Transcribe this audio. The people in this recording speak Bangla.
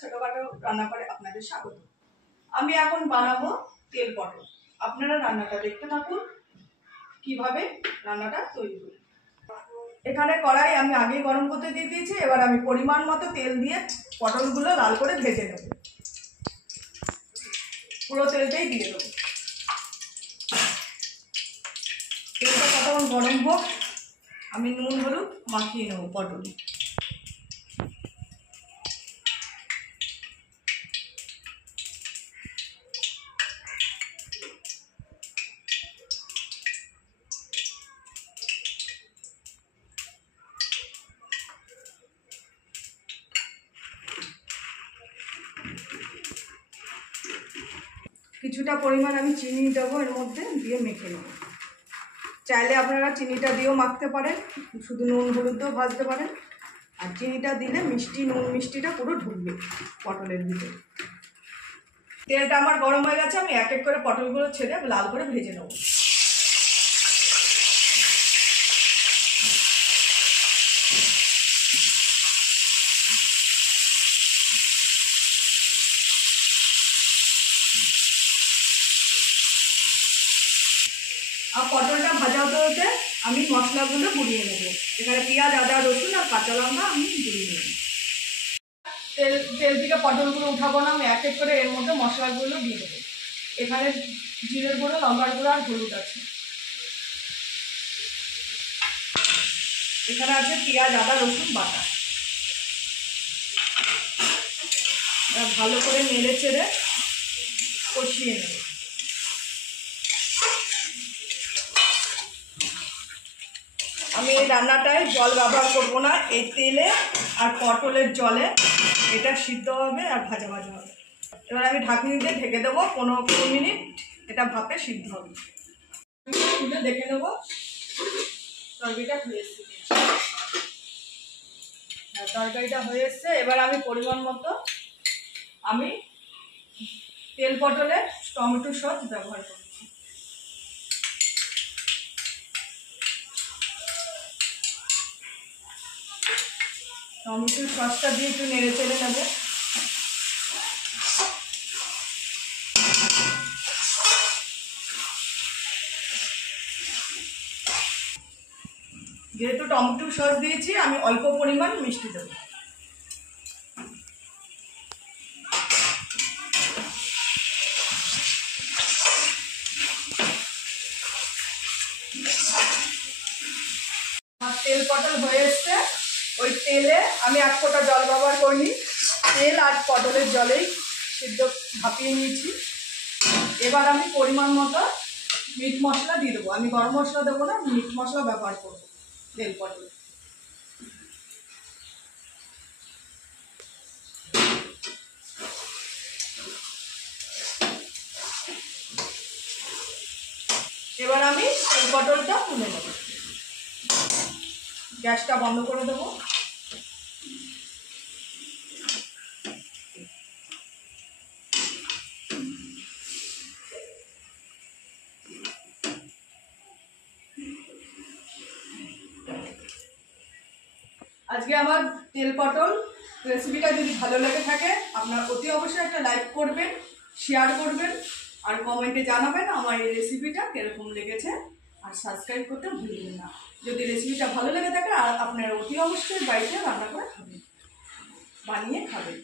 ছোটখাটো রান্নাঘরে আপনাদের স্বাগত। আমি এখন বানাবো তেল পটল। আপনারা রান্নাটা দেখতে থাকুন কিভাবে রান্নাটা তৈরি করি। এখানে কড়াই আমি আগেই গরম করতে দিয়ে দিয়েছি। এবার আমি পরিমাণ মতো তেল দিয়ে পটলগুলো লাল করে ভেজে নেব। পুরো তেলটাই দিয়ে দেবো। তেলটা কতক্ষণ গরম হোক, আমি নুন হলুদ মাখিয়ে নেবো পটল। কিছুটা পরিমাণ আমি চিনি দেবো এর মধ্যে, দিয়ে মেখে নেব। চাইলে আপনারা চিনিটা দিয়েও মাখতে পারেন, শুধু নুন হলুদ দিয়েও ভাজতে পারেন। আর চিনিটা দিলে নুন মিষ্টিটা পুরো ঢুকবে পটলের ভিতরে। তেলটা আমার গরম হয়ে গেছে, আমি এক এক করে পটলগুলো ছেড়ে লাল করে ভেজে নেব। আর পটলটা ভাজা হতে হতে আমি মশলাগুলো গুঁড়িয়ে নেব। এখানে পেঁয়াজ, আদা, রসুন আর কাঁচা লঙ্কা আমি গুঁড়িয়ে নেব। তেল থেকে পটলগুলো উঠাবো না, আমি এক এক করে এর মধ্যে মশলাগুলো দিয়ে দেবো। এখানে জিরের গুঁড়ো, লঙ্কার গুঁড়ো আর হলুদ আছে। এখানে আছে পেঁয়াজ, আদা, রসুন বাটা। ভালো করে নেড়ে চেড়ে কষিয়ে নেব। আমি এই রান্নাটায় জল ব্যবহার করব না, এই তেলে আর পটলের জলে এটা সিদ্ধ হবে আর ভাজা ভাজা হবে। এবার আমি ঢাকনি দিয়ে ঢেকে দেবো, 15 মিনিট এটা ভাপে সিদ্ধ হবে। তুলে দেখে নেব তরকারিটা হয়ে এসছে। তরকারিটা হয়ে এসছে। এবার আমি পরিমাণ মতো আমি তেল পটলে টমেটো সস ব্যবহার করব। টমেটোর সসটা দিয়ে একটু নেড়ে চেড়ে নেব। যেহেতু টমেটোর সস দিয়েছি, আমি অল্প পরিমাণ মিষ্টি দেব। তেল পটল হয়ে এসছে। ওই তেলে আমি 1 ফোঁটা জল ব্যবহার করিনি, তেল আর পটলের জলেই সিদ্ধ ভাপিয়ে নিয়েছি। এবার আমি পরিমাণ মতো মিট মশলা দিয়ে দেবো। আমি গরম মশলা দেবো না, মিট মশলা ব্যবহার করবো তেল পটল। এবার আমি তেল পটলটা তুলে নেব। গ্যাসটা বন্ধ করে দেবো। আজকে আমার তেল পটল রেসিপিটা যদি ভালো লেগে থাকে, আপনারা অতি অবশ্যই একটা লাইক করবেন, শেয়ার করবেন আর কমেন্টে জানাবেন আমার এই রেসিপিটা কিরকম লেগেছে। আর সাবস্ক্রাইব করতে ভুলবেন না। যদি রেসিপিটা ভালো লেগে থাকে, আর আপনারা অতি অবশ্যই বাড়িতে রান্না করে খাবেন, বানিয়ে খাবেন।